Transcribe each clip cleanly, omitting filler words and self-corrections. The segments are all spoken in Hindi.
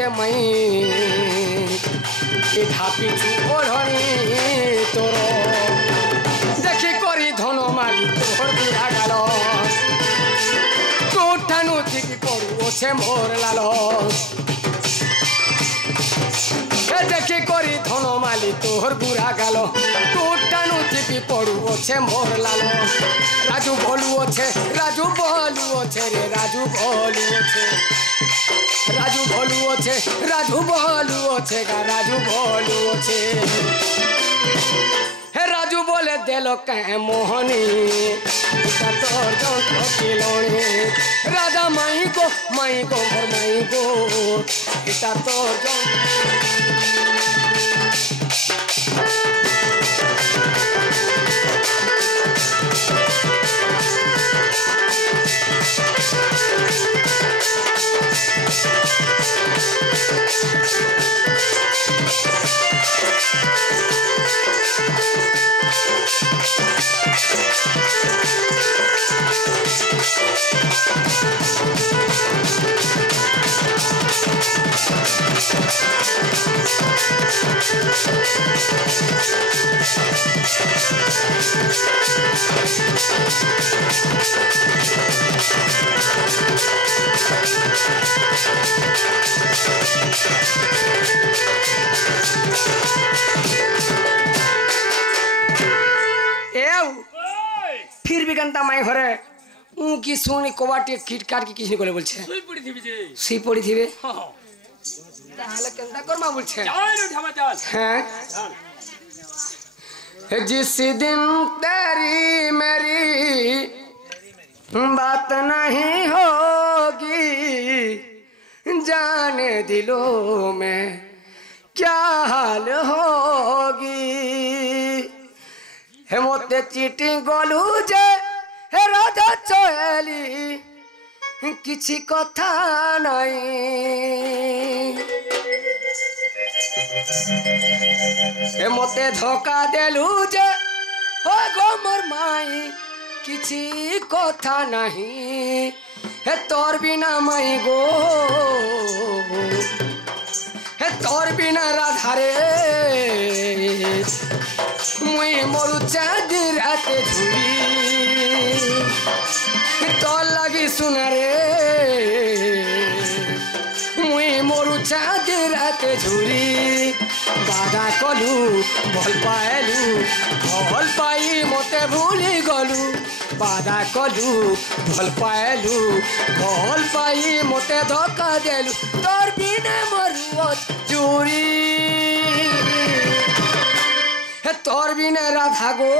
के मई ढापी ओढ़नी तोर देखी करी धन माली तोर बुढ़ा गाल कोठानु थिकी पड़ू ओछे मोर लाल देखी करी धन माली तोर बुढ़ा गाल कोठानु थिकी पड़ू ओछे मोर लाल राजू बोलू ओछे रे राजू बोलू ओछे राजू बोलू ओछे राजू बोलू ओछे हे राजू बोले देलो कहे मोहनी तोर जंत्र किलोनी राजा माई को घर माई को इता तोर फिर भी गंता माई घरे की सोनी कोबाटी किट काट की किसी कोले बोलछे सुई पड़ी थी जे सुई पड़ी थी बे हां ताले केंदा करमा बोलछे चल उठावा चल हैं जिस दिन तेरी मेरी बात नहीं होगी जाने दिलों में क्या हाल होगी हे मोते चीटिंग गोलू जे हे राजा चोली किसी कथा नहीं हे मोते धोखा देलू जे हो गो मोर माई किसी कथा नहीं हे तोर बिना माई गो हे तोर बिना राधा रे मुई मोरू चाँद रात झुली तोर लगी सुना रे मुई मोरू चाँद रात झुली बाधा कलू भल पाई मते भूली गलू बाधा कलू भल पाई मते धोखा देलू तोर बिना मरू चूरी तोर बिना राधा गो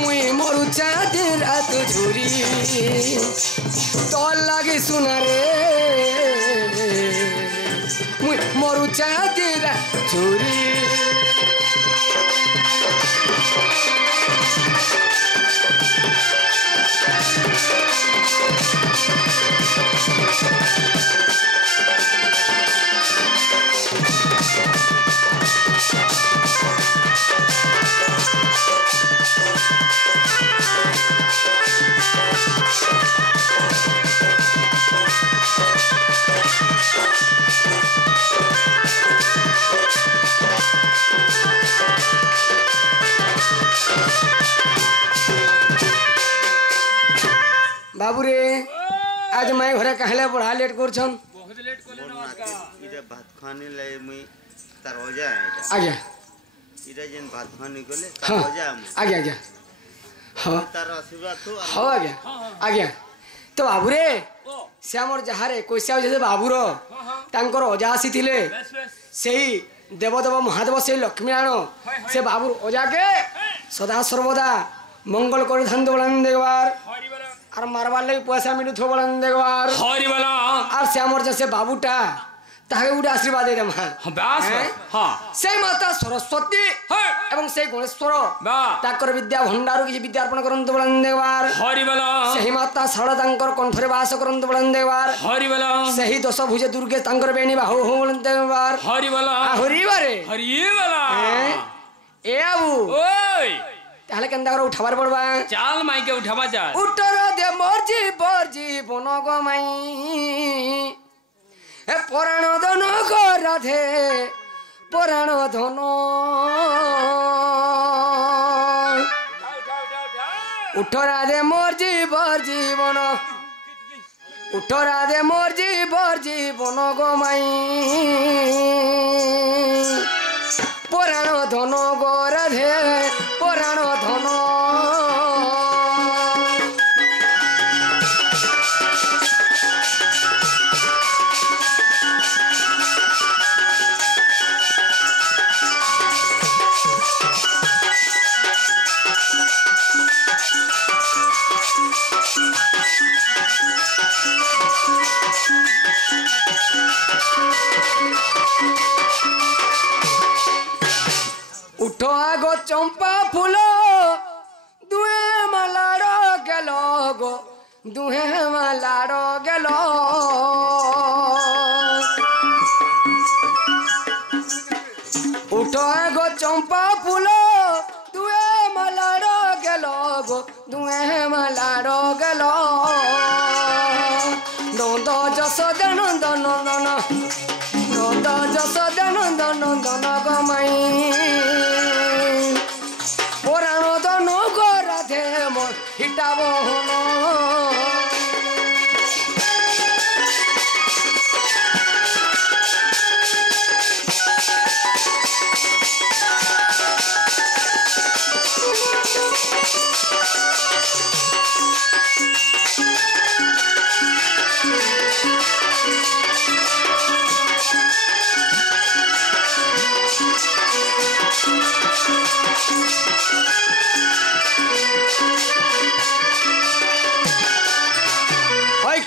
मुई मोरू चाँद रात झुरी तोर लगी सुना रे मुई मोरू चाँद रात झुरी बाबू रे आज मैं घरे कहले बड़ा लेट करछन बहुत लेट करले न आज का इरे भात खाने ले मुई तार हो जाए आज्ञा इरे जन भात खाने गले तार हो जाए आज्ञा हां तार आशीर्वाद तो हां आज्ञा तो बाबू रे से हमर जहारे कोइसा जे बाबू रो तांकर ओजा आसीथिले सेही देवदेव महादेव से लक्ष्मी नारायण से बाबू ओजा के सदा सर्वदा मंगल कर धन बलन देवार और मारवार लगे पैसा मिलू थो बलन देवार हरि वाला और से हमर जैसे बाबूटा ताहे उडे आशीर्वाद दे दम हां से माता सरस्वती एवं से गणेश्वर ताकर विद्या भंडार की विद्या अर्पण करंत बलन देवार हरि वाला से माता सारा तांकर कंठरे वास करंत बलन देवार हरि वाला से दश भुजे दुर्गे तांकर बेणी बाहु हो बलन देवार हरि वाला हरि वाला ए आबू ओय ताहले केंदा कर उठाबार पड़बा चाल माई के उठाबा चाल उठर दे मोर जीवन गो माई পরাণ ধন গো রাধে পরাণ ধন উঠ রাধে মোর জীবন উঠ রাধে মোর জীবন গো মাই পরাণ ধন গো রাধে পরাণ ধন উঠ আগো চম্পা ফুল দুহে মালার গেল গো দুহে মালার গেল উঠ আগো চম্পা ফুল দুহে মালার গেল গো দুহে মালার গেল নন্দ যশোদা নন্দন নন্দন নন্দ যশোদা নন্দন নন্দন গমাই পরাণ ধন গো রাধে মোর হিটাব হন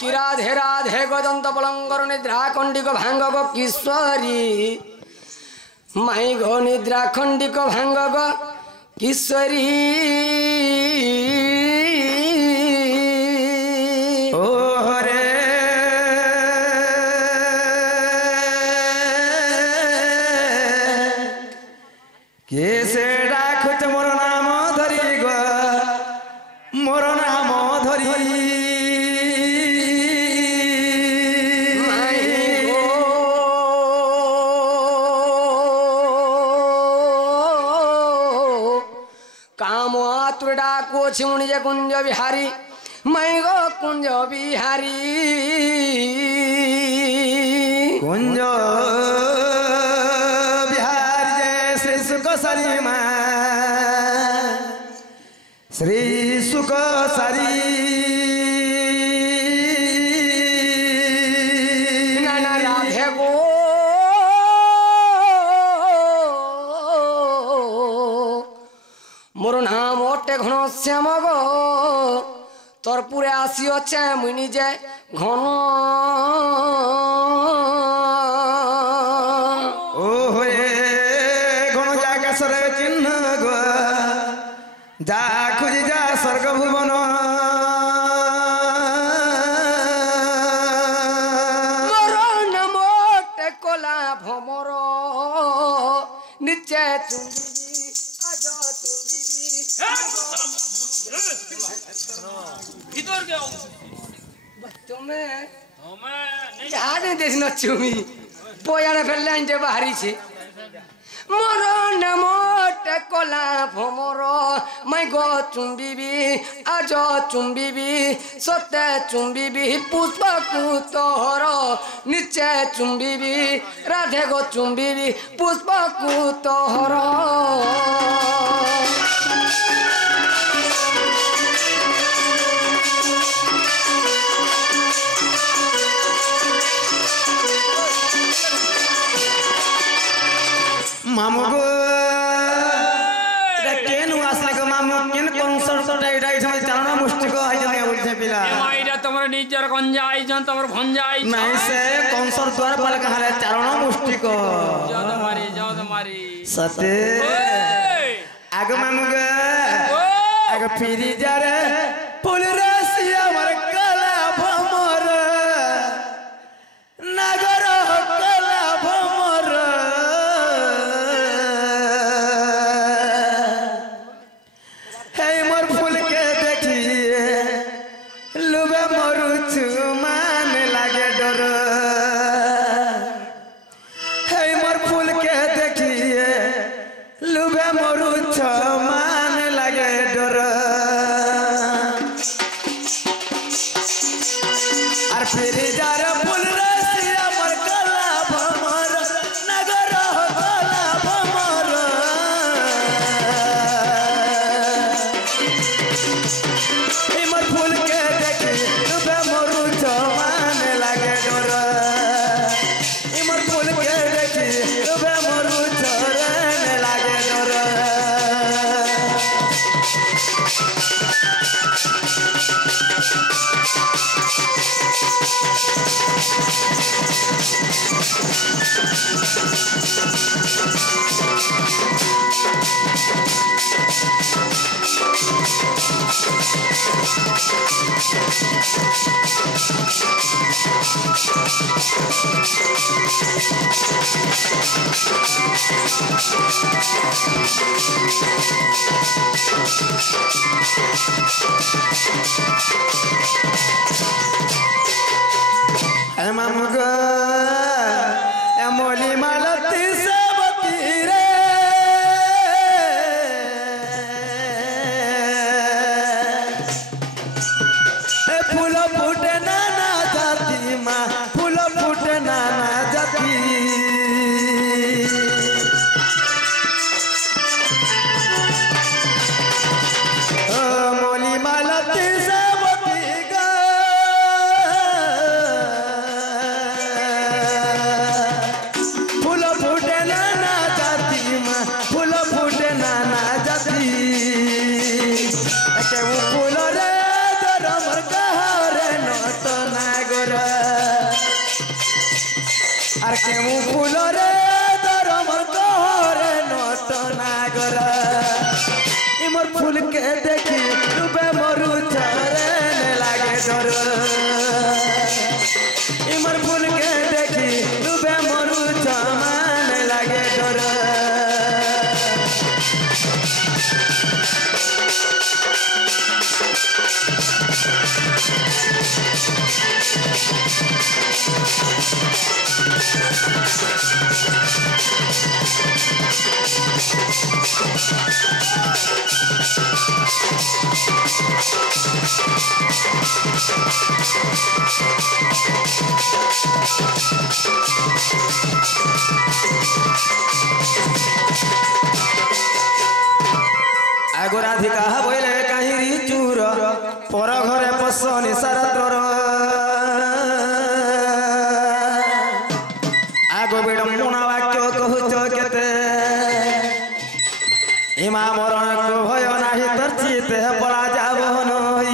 কি রাধে রাধে গদন্ত পলঙ্গর নিদ্রা খণ্ডিক ভাঙ্গ গো কিশোরী মাই গো নিদ্রা খণ্ডিক ভাঙ্গ গো কিশোরী ও হরে কে সে ডাকুছ মোর নাম ধরি গো মোর নাম ধরি ডাকো ছিমুনি যে কুঞ্জ বিহারী মাই গো কুঞ্জ বিহারী কুঞ্জ বিহারী যে শ্রী সুখ সারি মা শ্রী সুখ সারি নানা রাধে গো মোর নাম ওটে ঘন শ্যাম গো তোর পুরে আসিছে মুই নিজে ঘন ও হয়ে ঘন জাগাসরে চিহ্ন গো যা খুঁজি যা স্বর্গ ভুবন মোর নাম ওটে কলা ভমর নিচে চুন্দিবি আজ তুমি জানে দেশ নচুমি পয়াড়ে ফেললে আনতে বাহারিছে মোর নাম কলা ভমর মাই গো চুম্বিবি আজ চুম্বিবি সতে চুম্বিবি পুষ্পকু তোহর নিচে চুম্বিবি রাধে গো চুম্বিবি পুষ্পকু তোহর মামু গো এটা কেন আসলে গো মামু কেন কনসার্ট এটা সময় চালনা মুষ্টি গো আই জানি বলছে পিলা এমাইরা তোমার নিজের গঞ্জা আইজন তোমার ভঞ্জা আই নাই সে কনসার্ট দ্বার পাল কাহালে চালনা মুষ্টি গো যাও তোমারি সতে আগে মামু গো আগে ফিরি যারে ফুল রাশি আমার কালা ভমর নগর কালা ভমর হে মোর ফুলকে দেখিয়ে লুবে মরুছু মান লাগে ডর আর ফিরে যার ফুল রাশি আমার কালা ভমর নগর কালা ভমর ইমর ফুলকে দেখি ডুবে মরু জমান লাগে ডর ইমর ফুলকে দেখি ডুবে মরু চরণ লাগে ডর মামুগো এমলি মালতি সবতি রে ফুল ফুটে নানা জাতি মা ফুল ফুটে নানা জাতি মলি মালতি সবতি গো ফুল ফুটে নানা জাতি মা ফুল ফুটে নানা জাতি কেউ ফুল রে ধরমর কাহরে নত নাগর আর কেউ ফুল রে ধরমর কাহরে নত নাগর ইমর ফুলকে দেখি ডুবে মরু চরণ লাগে ডর ইমর ফুলকে দেখি ডুবে মরু চমান লাগে ডর আগো রাধিকা বইলে কাহিরি চুর পর ঘরে পশনি সারাত্র আগো বিড়ম্বনা বাক্য কহুচ কেতে ইমা মরণ ভয় নাহি তোর চিতে পড়া যাব নই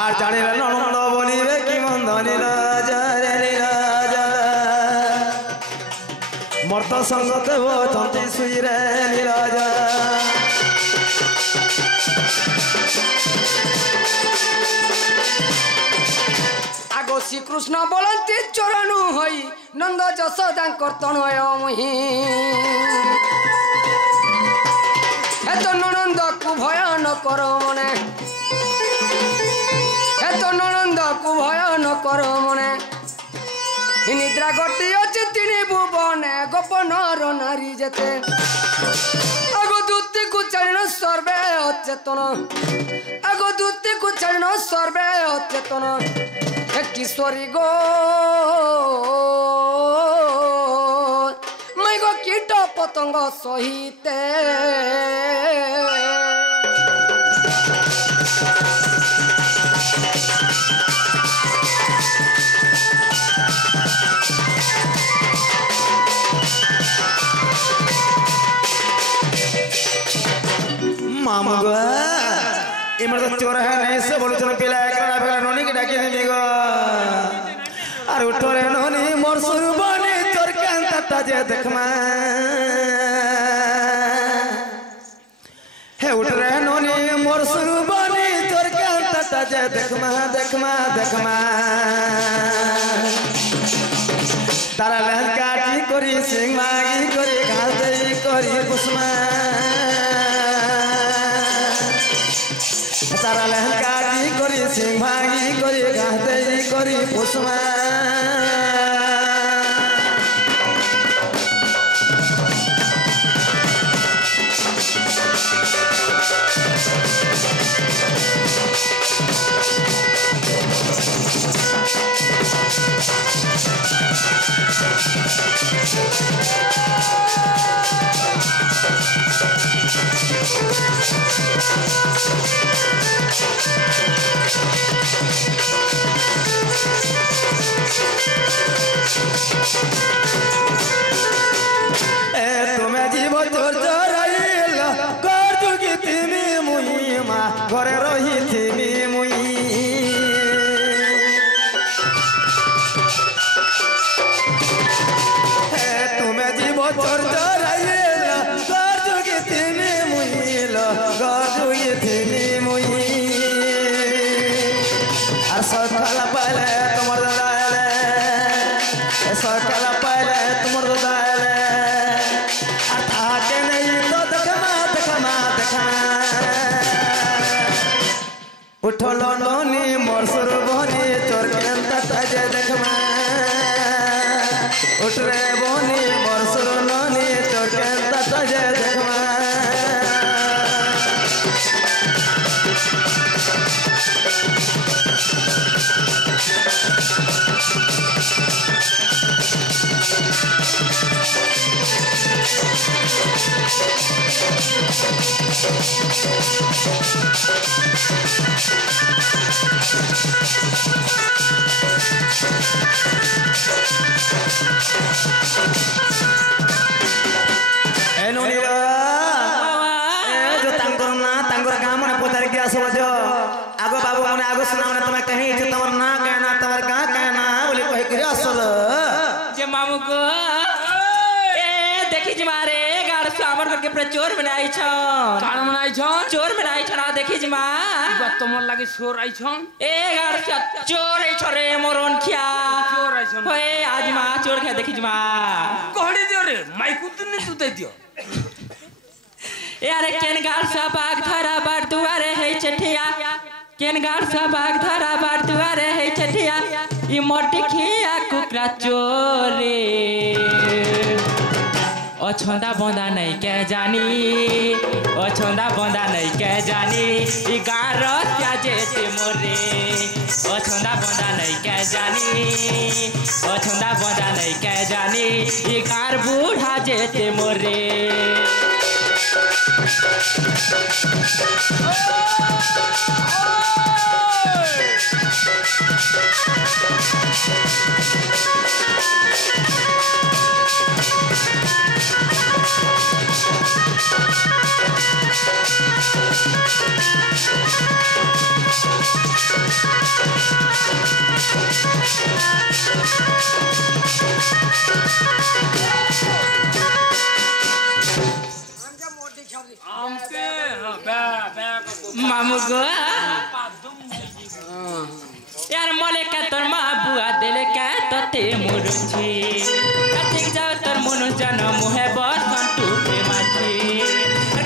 আর জানিলে ননন্দ বলিবে কি মন্দ নীরজ রে নীরজ মর্ত সঙ্গতে বচন্তি শুইরে নীরজ আগো শ্রীকৃষ্ণ বলନ୍ତି চরণ হই নন্দ যশোদাঙ্কর তনয় মহি এত ননন্দকু ভয় ন কর মনে এত ননন্দকু ভয় ন কর মনে নিদ্রা গটি অছি তিনি ভুবনে গোপনর নারী যেতে আগো দূতিকু চারিণ সর্বে অচেতন আগো দূতিকু চারিণ সর্বে অচেতন কিশোরী গো মাই গো কীট পতঙ্গ সহিতে मामू गो इमर तो चोर है नहीं से बोलो चलो पिला एकरा भेला नोनी के डाकी देबी गो अरे उठो रे नोनी मोर सुरबानी चोर कांत ताजे देखमा हे उठ रे नोनी मोर सुरबानी चोर कांत ताजे देखमा देखमा देखमा तारा लहकाटी करी सिंह मागी करी घास देई करी कुसमा तारा लहकाटी करी सिंह भागी करी घास देई करी कुसमा तुम्हें जीव चोर चोराइल कर जुगी तिमी मुई मा घरे रही थिमी मुई तुम्हें जीव चोर चोराइल कर जुगी तिमी मुई घर जुगी थिमी मुई আর সকাল পাইলে তোমার দাদালে সকাল পাইলে তোমার দাদালে আর থাকে নেই তো দেখমা দেখমা দেখমা উঠল ননি মোর সুরবনি তোর কেনতা তাজে দেখমা উঠরে বনি মোর সুরবনি তোর কেনতা তাজে দেখমা आगो बाबू मैंने आगो सुना मैंने तुम्हें कहीं तुम्हार ना कहना तुम्हार कहाँ कहना बोले कहीं करे असर जे मामू को ए देखी जी मारे गाड़ से आमर करके पूरा चोर बनाई छ कान बनाई छ चोर बनाई छ ना देखी जी मा बात तो मन लागे चोर आई छ ए गाड़ से चोर आई छ रे मोरन खिया चोर आई छ ओए आज मा चोर खिया देखी जी मा कोहड़ी दियो रे माइक उतने तू दे दियो ए अरे केन गाड़ से बाग धरा बार दुआरे है चठिया केन गाड़ से बाग धरा बार दुआरे है चठिया ई मोटी खिया कुकरा चोरे ओ छोंदा बोंदा नहीं के जानी ओ छोंदा बोंदा नहीं के जानी ई गार त्या जेते मोरे ओ छोंदा बोंदा नहीं के जानी ओ छोंदा बोंदा नहीं के जानी ई गार बूढ़ा जेते मोरे मामू गो यार मले का तोर मा बुआ देले का तते मुरुछि कतिक जाओ तोर मनु जन्म है बसंतु प्रेमाछि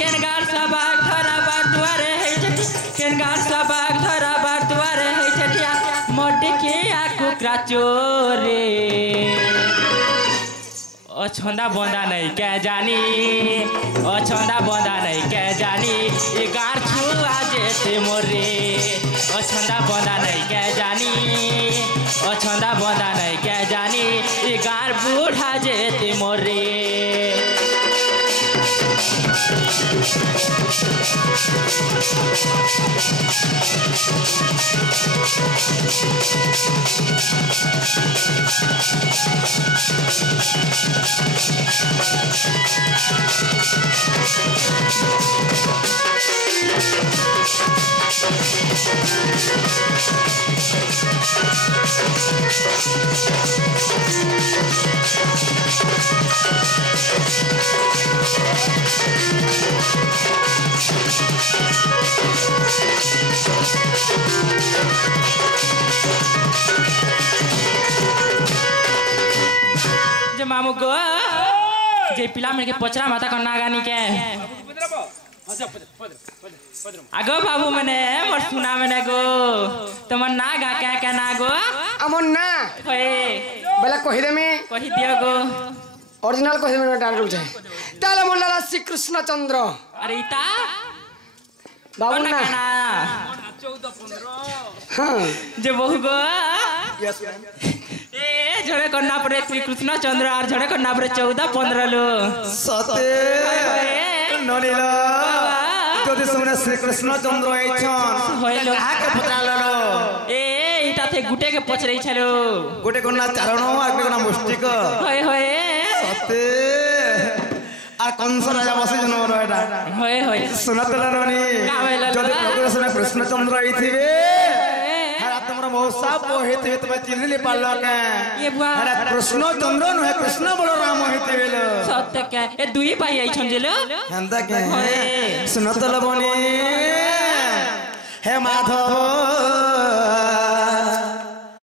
केन गार सबाग धरा बार दुआरे है छठी केन गार सबाग धरा बार दुआरे है छठिया मोटे के आकु क्राचोरे ओ छोंदा बोंदा नहीं के जानी ओ छोंदा बोंदा नहीं के जानी ये गार छुआ जेते मोरे ओ छोंदा बोंदा नहीं के जानी ओ छोंदा बोंदा नहीं के जानी ये गार बूढ़ा जेते मोरे जे मामू गो जे पिला में के पचरा माता को नागानी के आगो बाबू मने मोर सुना मने गो तमन ना गा क्या ना गो अमन ना होए बेला कहि दे में कहि दियो गो ओरिजिनल कहि दे में डाल जाए ताले मन लाला श्री कृष्ण चंद्र अरे इता बाबू ना 14 15 हां जे बहु गो यस ए जड़े करना पड़े श्री कृष्ण चंद्र और जड़े करना पड़े 14-15 लो सते ननिल যদি सुने श्री कृष्ण चंद्र आइछन होइलो काके पत्रालो ए इटा थे गुटे के पच रही छलो गोटे कोना चारण और गोटे कोना मुष्टिक होय होय सते আর कंस राजा बसे जनवर एटा होय होय सुनतला ननी कावेला যদি প্রকৃত শুনে কৃষ্ণচন্দ্র আইथिबे हरा तुमरा मौसा पोहिथिबे तबे चिन्हली पालो के ये बुआ हरा कृष्णचंद्र नहे कृष्ण बलराम होइथिबे लो सत्य के ए दुई भाई आई छन जेलो हंदा के सुनतला बनी हे माधव